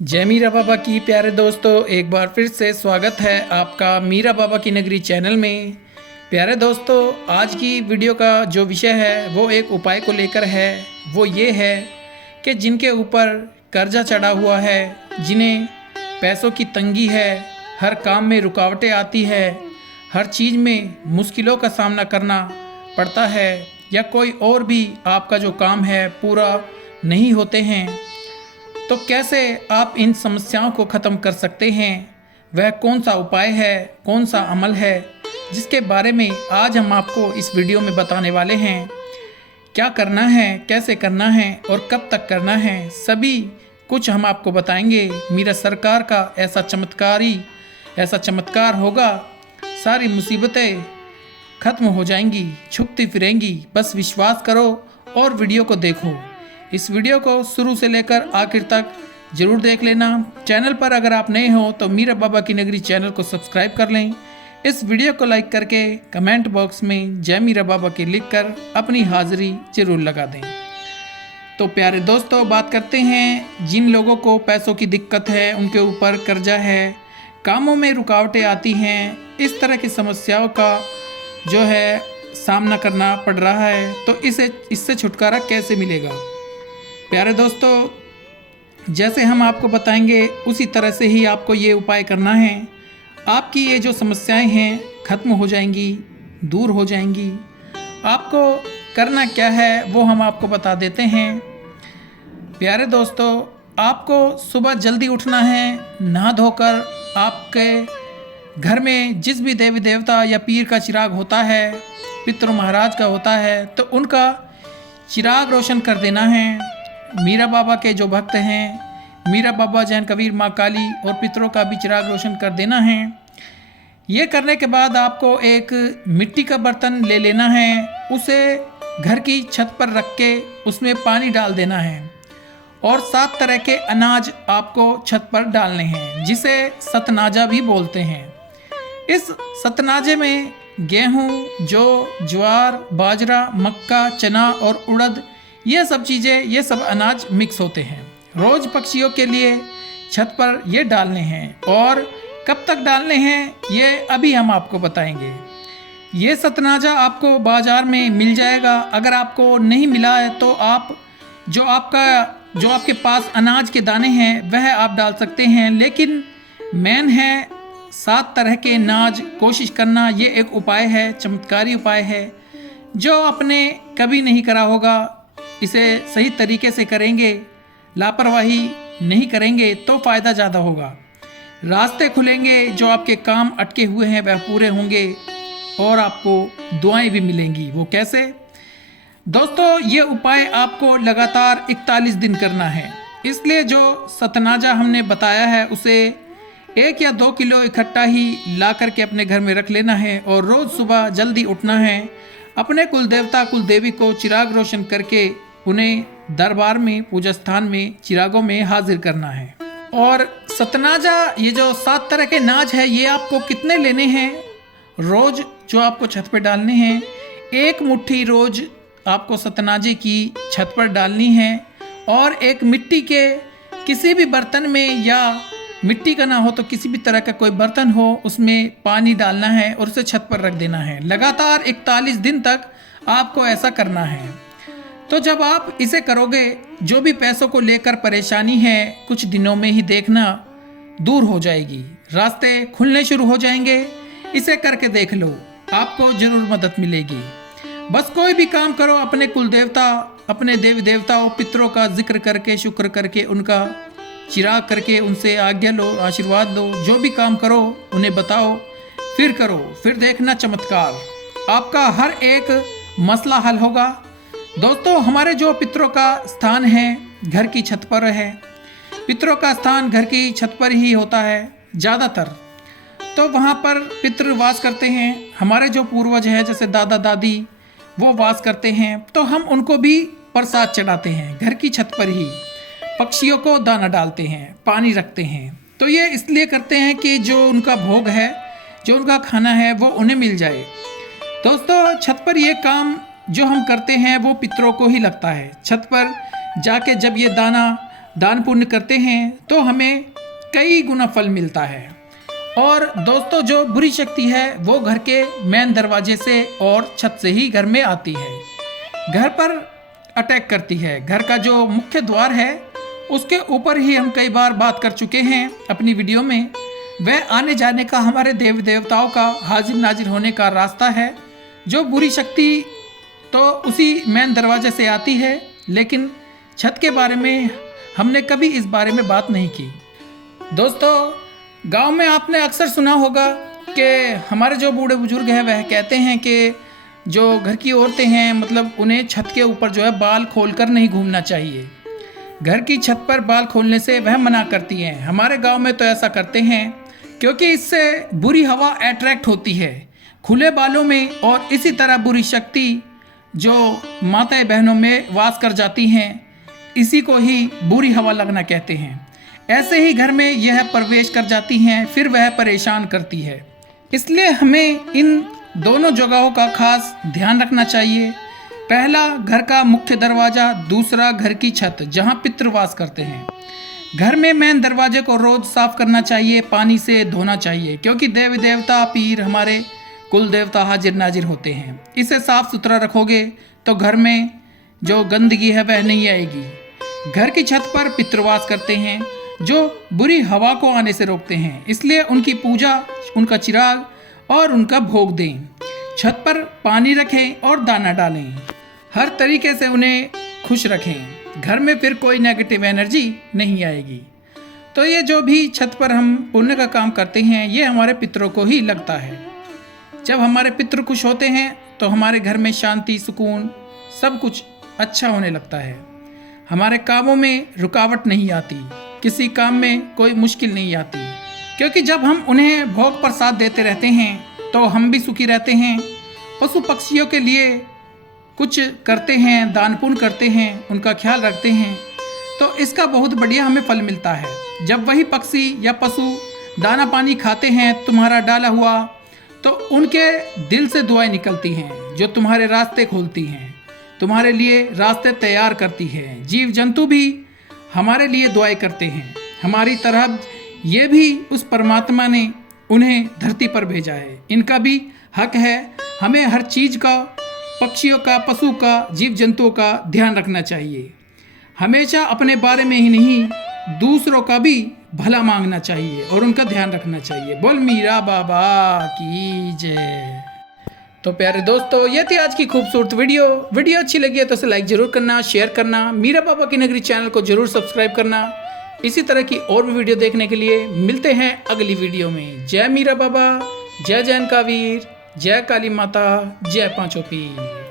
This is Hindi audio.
जय मीरा बाबा की प्यारे दोस्तों, एक बार फिर से स्वागत है आपका मीरा बाबा की नगरी चैनल में। प्यारे दोस्तों, आज की वीडियो का जो विषय है वो एक उपाय को लेकर है। वो ये है कि जिनके ऊपर कर्जा चढ़ा हुआ है, जिन्हें पैसों की तंगी है, हर काम में रुकावटें आती है, हर चीज़ में मुश्किलों का सामना करना पड़ता है, या कोई और भी आपका जो काम है पूरा नहीं होते हैं, तो कैसे आप इन समस्याओं को ख़त्म कर सकते हैं? वह कौन सा उपाय है, कौन सा अमल है, जिसके बारे में आज हम आपको इस वीडियो में बताने वाले हैं। क्या करना है, कैसे करना है और कब तक करना है, सभी कुछ हम आपको बताएंगे। मीरा सरकार का ऐसा चमत्कार होगा, सारी मुसीबतें ख़त्म हो जाएंगी, छुपती फिरेंगी। बस विश्वास करो और वीडियो को देखो। इस वीडियो को शुरू से लेकर आखिर तक जरूर देख लेना। चैनल पर अगर आप नए हो तो मीरा बाबा की नगरी चैनल को सब्सक्राइब कर लें। इस वीडियो को लाइक करके कमेंट बॉक्स में जय मीरा बाबा के लिखकर अपनी हाजिरी जरूर लगा दें। तो प्यारे दोस्तों, बात करते हैं जिन लोगों को पैसों की दिक्कत है, उनके ऊपर कर्जा है, कामों में रुकावटें आती हैं, इस तरह की समस्याओं का जो है सामना करना पड़ रहा है, तो इससे छुटकारा कैसे मिलेगा। प्यारे दोस्तों, जैसे हम आपको बताएंगे उसी तरह से ही आपको ये उपाय करना है। आपकी ये जो समस्याएं हैं ख़त्म हो जाएंगी, दूर हो जाएंगी। आपको करना क्या है वो हम आपको बता देते हैं। प्यारे दोस्तों, आपको सुबह जल्दी उठना है, नहा धोकर आपके घर में जिस भी देवी देवता या पीर का चिराग होता है, पितृ महाराज का होता है, तो उनका चिराग रोशन कर देना है। मीरा बाबा के जो भक्त हैं, मीरा बाबा, जैन कबीर, माँ काली और पितरों का भी चिराग रोशन कर देना है। ये करने के बाद आपको एक मिट्टी का बर्तन ले लेना है, उसे घर की छत पर रख के उसमें पानी डाल देना है और 7 तरह के अनाज आपको छत पर डालने हैं, जिसे सतनाजा भी बोलते हैं। इस सतनाजे में गेहूँ, जौ, ज्वार, बाजरा, मक्का, चना और उड़द, ये सब चीज़ें, ये सब अनाज मिक्स होते हैं। रोज़ पक्षियों के लिए छत पर ये डालने हैं, और कब तक डालने हैं ये अभी हम आपको बताएंगे। ये सतनाजा आपको बाज़ार में मिल जाएगा। अगर आपको नहीं मिला है तो आप जो आपके पास अनाज के दाने हैं वह आप डाल सकते हैं, लेकिन मेन है 7 तरह के अनाज कोशिश करना। ये एक उपाय है, चमत्कारी उपाय है, जो आपने कभी नहीं करा होगा। इसे सही तरीके से करेंगे, लापरवाही नहीं करेंगे तो फ़ायदा ज़्यादा होगा। रास्ते खुलेंगे, जो आपके काम अटके हुए हैं वह पूरे होंगे और आपको दुआएं भी मिलेंगी। वो कैसे? दोस्तों, ये उपाय आपको लगातार 41 दिन करना है। इसलिए जो सतनाजा हमने बताया है उसे 1 या 2 किलो इकट्ठा ही ला करके अपने घर में रख लेना है, और रोज़ सुबह जल्दी उठना है। अपने कुल देवता कुल देवी को चिराग रोशन करके उन्हें दरबार में, पूजा स्थान में, चिरागों में हाजिर करना है। और सतनाजा, ये जो 7 तरह के नाज है, ये आपको कितने लेने हैं, रोज़ जो आपको छत पर डालने हैं, 1 मुट्ठी रोज़ आपको सतनाजे की छत पर डालनी है, और एक मिट्टी के किसी भी बर्तन में, या मिट्टी का ना हो तो किसी भी तरह का कोई बर्तन हो, उसमें पानी डालना है और उसे छत पर रख देना है। लगातार 41 दिन तक आपको ऐसा करना है। तो जब आप इसे करोगे, जो भी पैसों को लेकर परेशानी है कुछ दिनों में ही देखना दूर हो जाएगी, रास्ते खुलने शुरू हो जाएंगे। इसे करके देख लो, आपको जरूर मदद मिलेगी। बस कोई भी काम करो, अपने कुल देवता, अपने देवी देवताओं, पितरों का जिक्र करके, शुक्र करके, उनका चिराग करके उनसे आज्ञा लो, आशीर्वाद लो। जो भी काम करो उन्हें बताओ, फिर करो, फिर देखना चमत्कार। आपका हर एक मसला हल होगा। दोस्तों, हमारे जो पितरों का स्थान है घर की छत पर है। पितरों का स्थान घर की छत पर ही होता है ज़्यादातर, तो वहाँ पर पितृ वास करते हैं। हमारे जो पूर्वज हैं, जैसे दादा दादी, वो वास करते हैं, तो हम उनको भी प्रसाद चढ़ाते हैं घर की छत पर ही। पक्षियों को दाना डालते हैं, पानी रखते हैं। तो ये इसलिए करते हैं कि जो उनका भोग है, जो उनका खाना है, वो उन्हें मिल जाए। दोस्तों, छत पर ये काम जो हम करते हैं वो पितरों को ही लगता है। छत पर जाके जब ये दाना दान पुण्य करते हैं तो हमें कई गुना फल मिलता है। और दोस्तों, जो बुरी शक्ति है वो घर के मेन दरवाजे से और छत से ही घर में आती है, घर पर अटैक करती है। घर का जो मुख्य द्वार है उसके ऊपर ही हम कई बार बात कर चुके हैं अपनी वीडियो में। वह आने जाने का हमारे देव देवताओं का हाजिर नाजिर होने का रास्ता है। जो बुरी शक्ति तो उसी मेन दरवाजे से आती है, लेकिन छत के बारे में हमने कभी इस बारे में बात नहीं की। दोस्तों, गांव में आपने अक्सर सुना होगा कि हमारे जो बूढ़े बुजुर्ग हैं वह कहते हैं कि जो घर की औरतें हैं, मतलब उन्हें छत के ऊपर जो है बाल खोलकर नहीं घूमना चाहिए। घर की छत पर बाल खोलने से वह मना करती हैं। हमारे गांव में तो ऐसा करते हैं क्योंकि इससे बुरी हवा अट्रैक्ट होती है खुले बालों में, और इसी तरह बुरी शक्ति जो माताएं बहनों में वास कर जाती हैं, इसी को ही बुरी हवा लगना कहते हैं। ऐसे ही घर में यह प्रवेश कर जाती हैं, फिर वह परेशान करती है। इसलिए हमें इन दोनों जगहों का खास ध्यान रखना चाहिए। पहला घर का मुख्य दरवाज़ा, दूसरा घर की छत जहां पितृ वास करते हैं। घर में मेन दरवाजे को रोज साफ करना चाहिए, पानी से धोना चाहिए, क्योंकि देवी देवता पीर हमारे कुल देवता हाजिर नाजिर होते हैं। इसे साफ सुथरा रखोगे तो घर में जो गंदगी है वह नहीं आएगी। घर की छत पर पितृवास करते हैं जो बुरी हवा को आने से रोकते हैं, इसलिए उनकी पूजा, उनका चिराग और उनका भोग दें। छत पर पानी रखें और दाना डालें, हर तरीके से उन्हें खुश रखें। घर में फिर कोई नेगेटिव एनर्जी नहीं आएगी। तो ये जो भी छत पर हम पुण्य का काम करते हैं, ये हमारे पितरों को ही लगता है। जब हमारे पितृ खुश होते हैं तो हमारे घर में शांति, सुकून, सब कुछ अच्छा होने लगता है। हमारे कामों में रुकावट नहीं आती, किसी काम में कोई मुश्किल नहीं आती, क्योंकि जब हम उन्हें भोग प्रसाद देते रहते हैं तो हम भी सुखी रहते हैं। पशु पक्षियों के लिए कुछ करते हैं, दान पुण्य करते हैं, उनका ख्याल रखते हैं, तो इसका बहुत बढ़िया हमें फल मिलता है। जब वही पक्षी या पशु दाना पानी खाते हैं तुम्हारा डाला हुआ, तो उनके दिल से दुआएं निकलती हैं जो तुम्हारे रास्ते खोलती हैं, तुम्हारे लिए रास्ते तैयार करती है। जीव जंतु भी हमारे लिए दुआएं करते हैं। हमारी तरह ये भी उस परमात्मा ने उन्हें धरती पर भेजा है। इनका भी हक है। हमें हर चीज़ का, पक्षियों का, पशु का, जीव जंतुओं का ध्यान रखना चाहिए। हमेशा अपने बारे में ही नहीं, दूसरों का भी भला मांगना चाहिए और उनका ध्यान रखना चाहिए। बोल मीरा बाबा की जय। तो प्यारे दोस्तों, ये थी आज की खूबसूरत वीडियो अच्छी लगी है तो इसे लाइक जरूर करना, शेयर करना, मीरा बाबा की नगरी चैनल को जरूर सब्सक्राइब करना। इसी तरह की और भी वीडियो देखने के लिए मिलते हैं अगली वीडियो में। जय मीरा बाबा, जय जैन का वीर, जय काली माता, जय पांचों पीर।